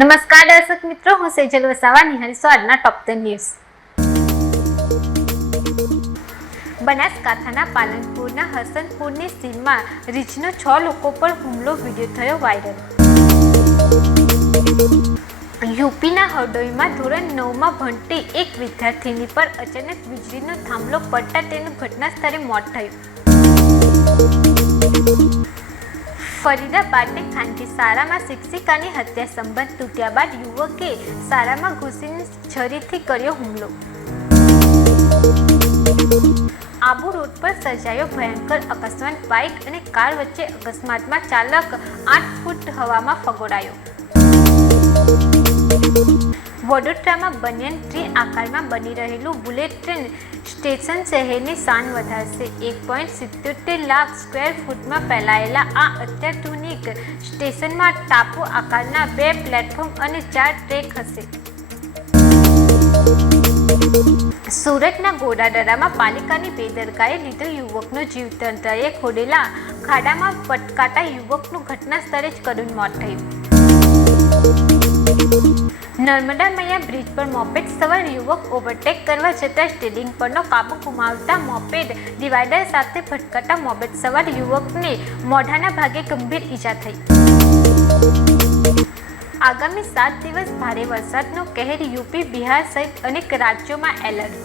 નમસ્કાર દર્શક મિત્રો, હું સેજલ વસાવા નિહાળીશું આજના ટોપ 10 ન્યૂઝ. બનાસકાંઠાના પાલનપુરના હસનપુરની સીમમાં રીંછનો 6 લોકો પર હુમલો વિડીયો થયો વાયરલ. યુપીના હરદોઈમાં ધોરણ 9માં ભણતી એક વિદ્યાર્થીની પર અચાનક વીજળીનો થાંભલો પડતા તેનું ઘટના સ્થળે મોત થયું. ફરીદાબાદની ખાનગી શાળામાં શિક્ષિકાની હત્યા સંબંધ તૂટ્યા બાદ યુવકે શાળામાં ઘૂસીને છરીથી કર્યો હુમલો. આબુ રોડ પર સર્જાયો ભયંકર અકસ્માત. બાઇક અને કાર વચ્ચે અકસ્માતમાં ચાલક 8 ફૂટ હવામાં ફગોળાયો. વડોદરામાં બનિયન ટ્રી આકારમાં બની રહેલું બુલેટ ટ્રેન સ્ટેશન શહેરની શાન વધારશે. 1.77 લાખ સ્ક્વેર ફૂટમાં ફેલાયેલા આ અત્યાધુનિક સ્ટેશનમાં ટાપુ આકારના 2 પ્લેટફોર્મ અને 4 ટ્રેક હશે. સુરતના ગોડાદરામાં પાલિકાની બેદરકારીએ લીધે યુવકનો જીવ. તંત્રએ ખોદેલા ખાડામાં પટકાતા યુવકનું ઘટના સ્થળે જ કરુણ મોત થયું. નર્મદા મૈયા બ્રિજ પર મોપેડ સવાર યુવક ઓવરટેક કરવા જતાં સ્ટીયરિંગ પરનો કાબુ ગુમાવતા મોપેડ ડિવાઈડર સાથે ભટકાતા મોપેડ સવાર યુવકને મોઢાના ભાગે ગંભીર ઈજા થઈ. આગામી 7 દિવસ ભારે વરસાદનો કહેર. યુપી, બિહાર સહિત અનેક રાજ્યોમાં એલર્ટ.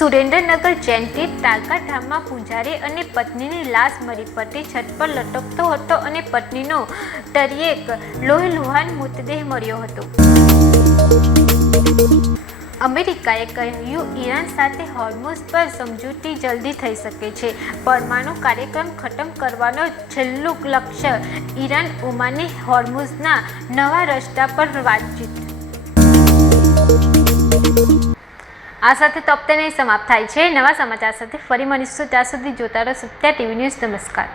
સુરેન્દ્રનગર જયંતિ તારકા ધામમાં પૂજારી અને પત્નીની લાશ મળી પડતી છત પર લટકતો હતો અને પત્નીનો તળિયે લોહીલુહાન મૃતદેહ મળ્યો હતો. અમેરિકાએ કહ્યું ઈરાન સાથે હોર્મુઝ પર સમજૂતી જલ્દી થઈ શકે છે. પરમાણુ કાર્યક્રમ ખતમ કરવાનો છેલ્લું લક્ષ્ય. ઈરાન ઓમાનની હોર્મુઝના નવા રસ્તા પર વાતચીત. આ સાથે ટોપ 10 સમાપ્ત થાય છે. નવા સમાચાર સાથે ફરી મળીશું. ત્યાં સુધી જોતા રહો સત્યા ટીવી ન્યૂઝ. નમસ્કાર.